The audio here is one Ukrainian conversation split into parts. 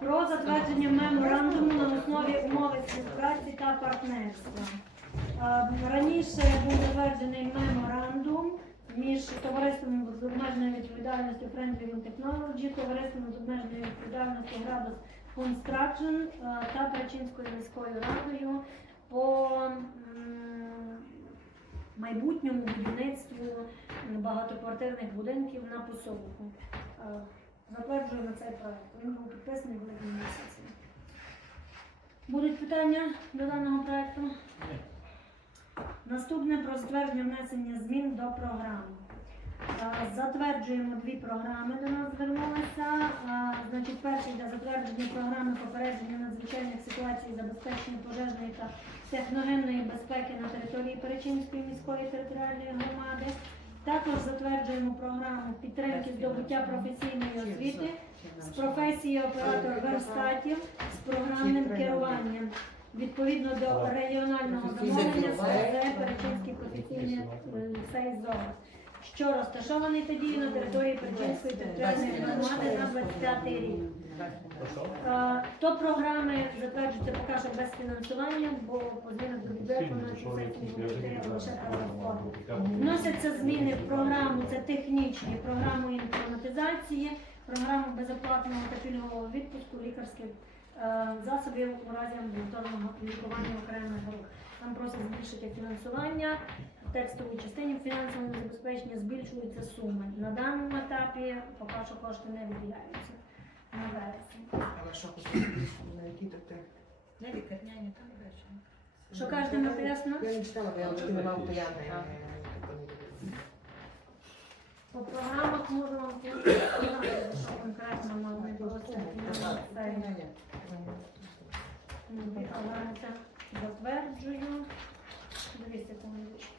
Про затвердження меморандуму на основі умови співпраці та партнерства. Раніше був затверджений меморандум між товариством з обмеженою відповідальністю Friendly Technology, товариством з обмеженою відповідальністю Градус Construction та Перечинською міською радою по майбутньому будівництву багатоквартирних будинків на посолку. Затверджую Затверджуємо цей проект. Він був підписаний в липні місяці. Будуть питання до даного проекту? Наступне про затвердження внесення змін до програми. Е, Затверджуємо дві програми до нас звернулися. Е, Значить, перший для затвердження програми попередження надзвичайних ситуацій забезпечення пожежної та техногенної безпеки на території Перечинської міської територіальної громади. Також затверджуємо програму підтримки здобуття професійної освіти з професії оператор верстатів з програмним керуванням. Відповідно до регіонального замовлення СЗ Перечинський професійний е, ліцей ЗОГ, що розташований тоді на території Перечинської територіальної громади на 25 рік. Е, То програми затверджуються поки що без фінансування, бо по змінах до бюджету лише правословно. Вносяться зміни в програму, це технічні, програму інформатизації, програму безоплатного та пільгового відпуску лікарських е, засобів у разі амбулаторного лікування окремих груп. Там просять збільшити фінансування. В текстовій частині фінансового забезпечення збільшуються суми. На даному етапі поки що кошти не виділяються на вересень. Але що на які то ти? Не лікарняні, там речі. Що кажете, Матеясно? Я не читала, бо я не мав появи. По програмах можу вам сказати, що конкретно не було. Але це затверджую. Дві секундочки.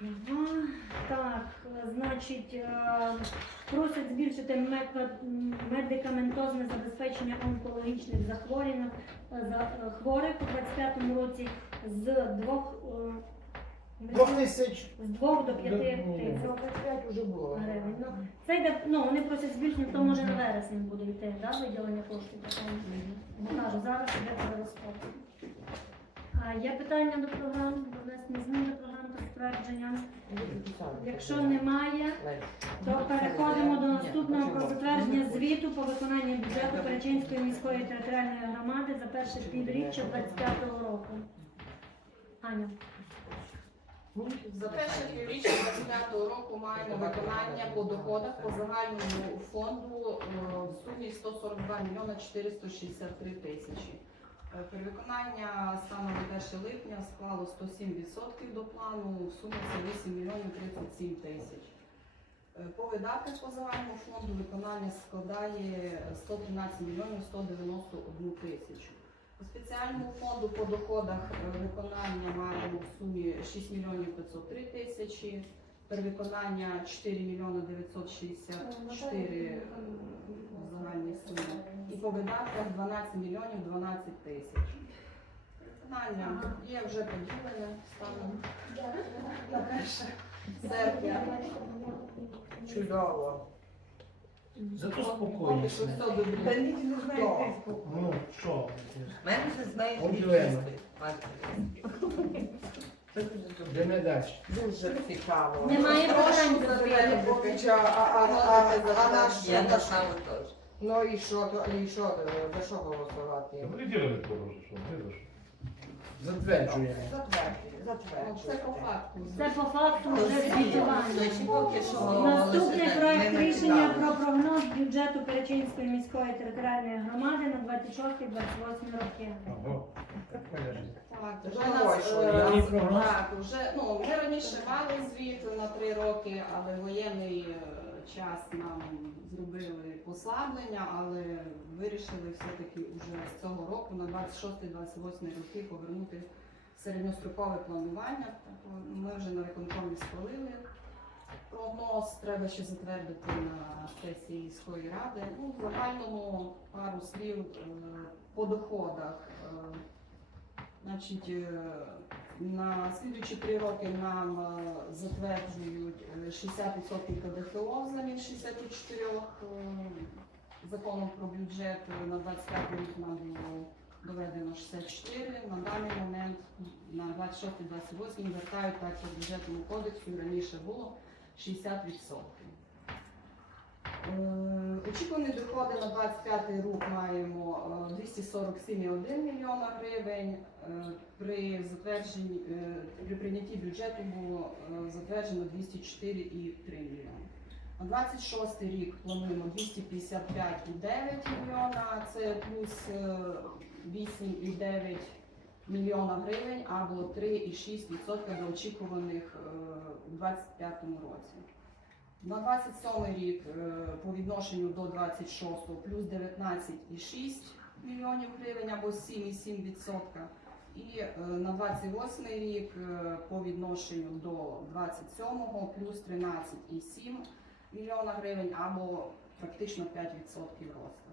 Цифрова. Так, значить, е, просять збільшити медикаментозне забезпечення онкологічних захворювань е, за е, хворих у 25 році з двох е, Двох тисяч. з двох до п'яти Ну, тисяч. 25 вже було. гривень. Ну, це йде, ну, вони просять збільшення, то може на вересень буде йти, да, виділення коштів такого. Бо кажу, зараз іде перерозподіл. А є питання до програм, до внесення змін до програм затвердження? Якщо немає, то переходимо до наступного про затвердження звіту по виконанню бюджету Перечинської міської територіальної громади за перше півріччя 25-го року. Аня. За перше півріччя 25 року маємо виконання по доходах по загальному фонду е, в сумі 142 мільйона 463 тисячі. Е, Перевиконання станом на 1 липня склало 107% до плану, в сумі це 8 мільйонів 37 тисяч. Е, По видатках по загальному фонду виконання складає 113 мільйонів 191 тисячу. По спеціальному фонду по доходах е, виконання маємо в сумі 6 мільйонів 503 тисячі, перевиконання 4 мільйони 964 е, в загальній сумі. І по видатках 12 мільйонів 12 тисяч. Виконання є вже поділене станом на 1 серпня. Чудово. Зато добре. Та ніхто не знає. Ну, що? Мене це знає Далі? Дуже цікаво. Немає питань до а, а, а, а наш... Я на саме теж. Ну і що, то- і що, за що голосувати? що ми за що? Затверджуємо. Це по факту. Це по факту вже звітування. Наступний проект рішення про прогноз бюджету Перечинської міської територіальної громади на 26-28 роки. Так. Так, вже нас, е. Прогноз? так, вже, ну, ми раніше мали звіт на три роки, але воєнний е, час нам зробили послаблення, але вирішили все-таки вже з цього року на 26-28 роки повернути середньострокове планування. Тобто Ми вже на виконкомі схвалили прогноз, треба ще затвердити на сесії міської ради. Ну, в загальному пару слів е, по доходах. Е, Значить, е, на слідуючі три роки нам затверджують е, 60% ПДФО замін 64 е, законом про бюджет на 25 рік нам було доведено 64. На даний момент на 26-28 вертають так як бюджетному кодексу і раніше було 60%. Е, Очікувані доходи на 25 рік маємо е, 247,1 мільйона гривень. Е, При затвердженні е, при прийнятті бюджету було е, затверджено 204,3 мільйони. На 26 рік плануємо 255,9 мільйона, це плюс е, 8,9 мільйона гривень або 3,6% до очікуваних е, у 2025 році. На 27 рік е, по відношенню до 26 плюс 19,6 мільйонів гривень або 7,7%. І е, на 28 рік по відношенню до 27 плюс 13,7 мільйона гривень або практично 5% росту.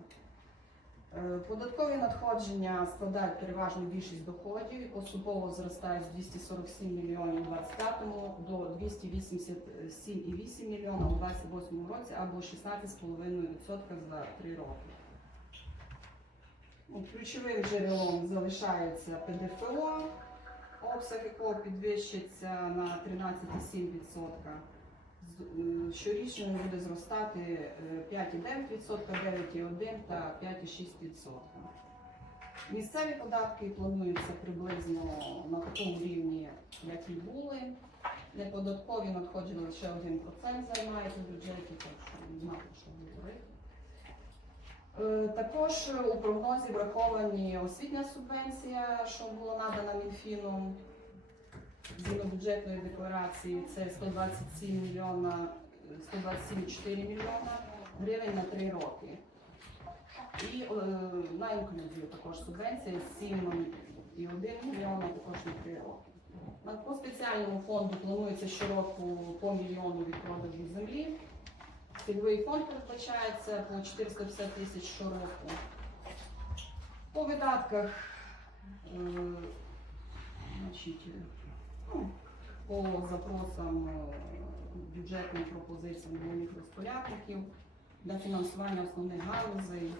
Е, Податкові надходження складають переважно більшість доходів поступово зростають з 247 мільйонів у 25-му до 287,8 мільйонів у 28 році або 16,5% за 3 роки. Ну, Ключовим джерелом залишається ПДФО, обсяг якого підвищиться на 13,7%. Е, Щорічно буде зростати е, 5,9%, 9,1% та 5,6%. Місцеві податки плануються приблизно на такому рівні, як і були. Неподаткові надходження лише 1% займають у бюджеті, так що не знаю, що говорити. Е, Також у прогнозі враховані освітня субвенція, що була надана Мінфіном згідно бюджетної декларації. Це 127 мільйона, 127,4 мільйона гривень на 3 роки. І е, на інклюзію також субвенція 7,1 мільйона також на 3 роки. По спеціальному фонду планується щороку по мільйону від продажу землі. Цільовий фонд передбачається по 450 тисяч щороку. По видатках е, значить, ну, по запросам е, бюджетним пропозиціям головних розпорядників для фінансування основних галузей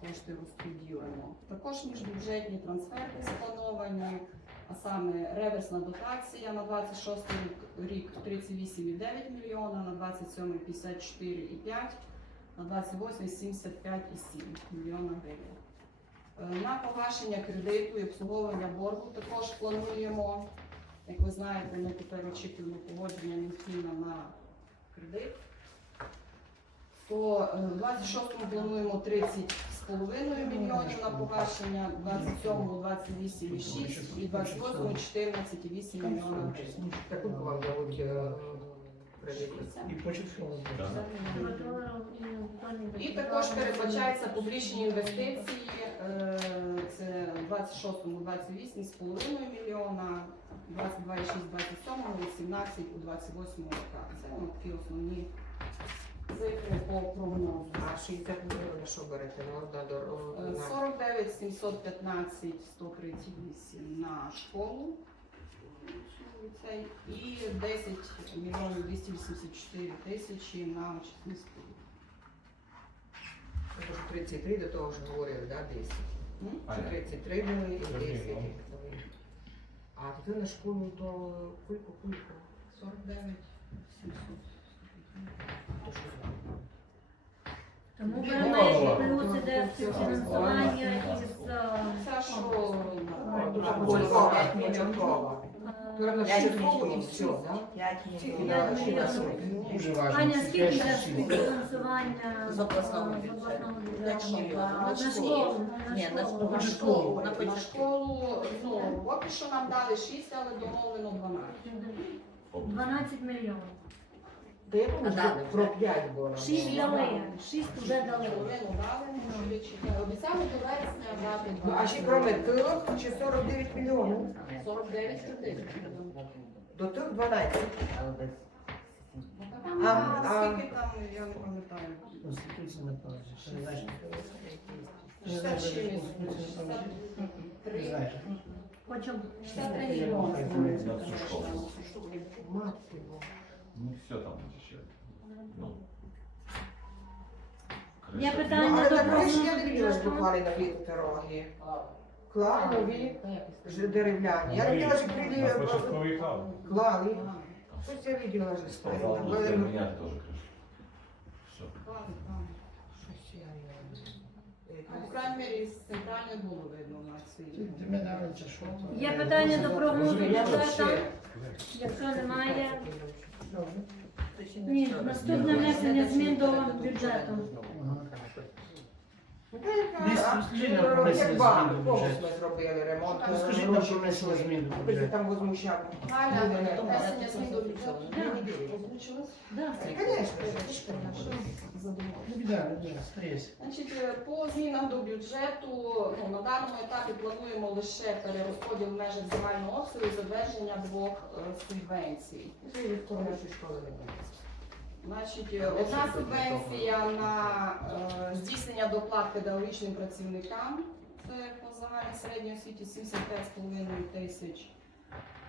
кошти розподілено. Також міжбюджетні трансферти сплановані, а саме реверсна дотація на 26 рік, рік 38,9 мільйона, на 27 54,5, на 28 75,7 мільйона гривень. Е, На погашення кредиту і обслуговування боргу також плануємо. Як ви знаєте, ми тепер очікуємо погодження Мінфіна на кредит. То е, в 26-му плануємо 30,5 мільйонів на погашення, в 27-му 28,6 і в 28-му 14,8 мільйонів гривень. Вам дають е. І по. І також передбачається публічні інвестиції. е, 26-му 28,5 мільйона, 22,6 27-му, 18 у 28 роках. Це ну, такі основні цифри по прогнозу. А 60 мільйонів що берете? Можна до Е, на 49 715 138 на школу. І 10 мільйонів 284 тисячі на очисні споруди. Тож 33 до того ж говорили, да, 10. М? Що 33 були і 10. Зрозуміло. А тут на школу то кульку, кульку. 49 700. То що за? Тому Ну, ви маєте плюс іде фінансування із е, То на всю школу і все, да? 5 Скільки мільйонів. на чи на сотню? Дуже важливо. Аня, скільки йде фінансування З обласного з обласного бюджету? На школу, Ні, на школу. на школу. школу. На На початку. школу, ну, поки що нам дали 6, але домовлено 12. 12 мільйонів. А дали про 5 було. Шість дали, шість вже дали. Чи- обіцяли до вересня дати Ну, а ще кроме тих, чи 49 мільйонів? 49 людей. До тих 12. Ну, А, а- скільки там, я не пам'ятаю. Конституція не пам'ятаю. Ще не знаєш. 60 чимось, Конституція не пам'ятаю. Не 63. знаєш. Хочемо 63 мільйони. Мати Бога. Ну все там ще. Ну. Криша. питання? Ну, але ж я не виділа, що клали нові дороги. Клали нові ж дерев'яні. Я виділа, що На клав. клали. Щось я виділа, що Сказал, стоїть. ну Ви- ты меня тоже. Все. Щось я не- По крайній мірі, з центральної було видно на цій. Ти мене нравиться, що. Є питання до прогнозу Я бюджету? Якщо немає, Добре. ні, наступне внесення змін до бюджету. Ага. Ну, Десь а, розкажи нам ну, про внесення як банк, змін до бюджету. ми зробили ремонт. Розкажіть нам про внесення змін до Ви бюджету. там. Галя, не- внесення змін до бюджету. Ну, стрес. Значить, е, по змінам до бюджету ну, на даному етапі плануємо лише перерозподіл в межах загального обсягу і затвердження двох е, субвенцій. Це від хорошої школи не буде. Значить, е, одна субвенція на е, здійснення доплат педагогічним працівникам, це по загальній середній освіті 75,5 тисяч.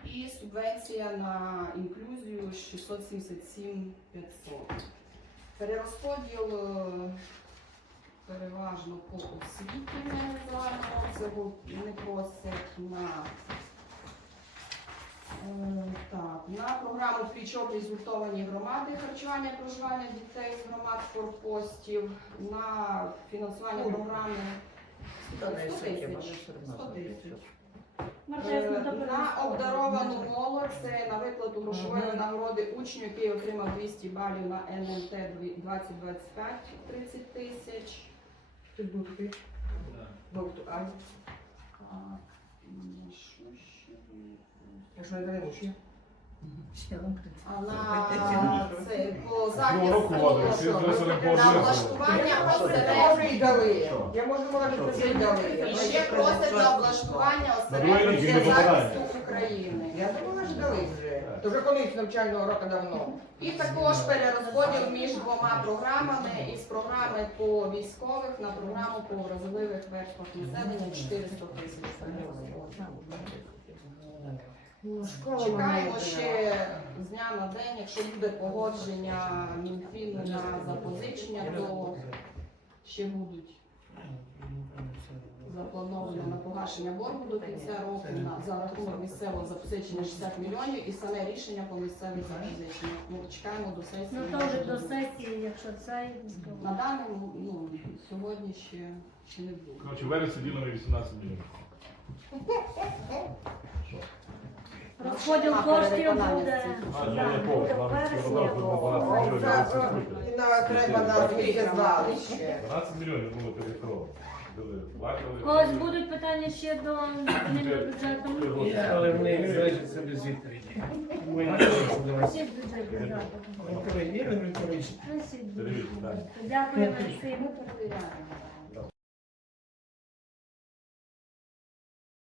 І субвенція на інклюзію 677 500. Перерозподіл е, переважно по освіті не загального не просять на Так, на програму «Пліч-опліч згуртовані громади харчування і проживання дітей з громад форпостів, на фінансування програми 100 тисяч. вони все одно 100 тисяч. Е, На обдаровану молодь це на виплату грошової винагороди учню, який отримав 200 балів на НМТ 2025 30 тисяч. Доктор, а? Так, м, що ще? Я що не ще? А на це по захисту Може і дали. Я можу мала Що? це і дали. І ще просять на облаштування не для захисту України. Я думала, що дали вже. То вже колись навчального року давно. І також перерозподіл між двома програмами із програми по військових на програму по вразливих верствах населення 400 тисяч. Ну, школа Чекаємо ще з дня на день, якщо буде погодження Мінфіну на запозичення, то ще будуть заплановано на погашення боргу до кінця року на за рахунок місцевого запозичення 60 мільйонів і саме рішення по місцевих запозиченнях. Ми чекаємо до сесії. Ну то вже до сесії, якщо цей. На даному ну, сьогодні ще, ще не було. Коротше, в вересні ділимо 18 мільйонів. Розподіл коштів буде. А, да, я не помню, буде в нам вересні. сказали, О, мільйонів. це, е, і на- Треба на 12 мільйонів було перекров. Когось будуть питання ще до бюджету? Але вони залежаться без відповіді. Ну. Дякуємо всім. Ми перевіряємо.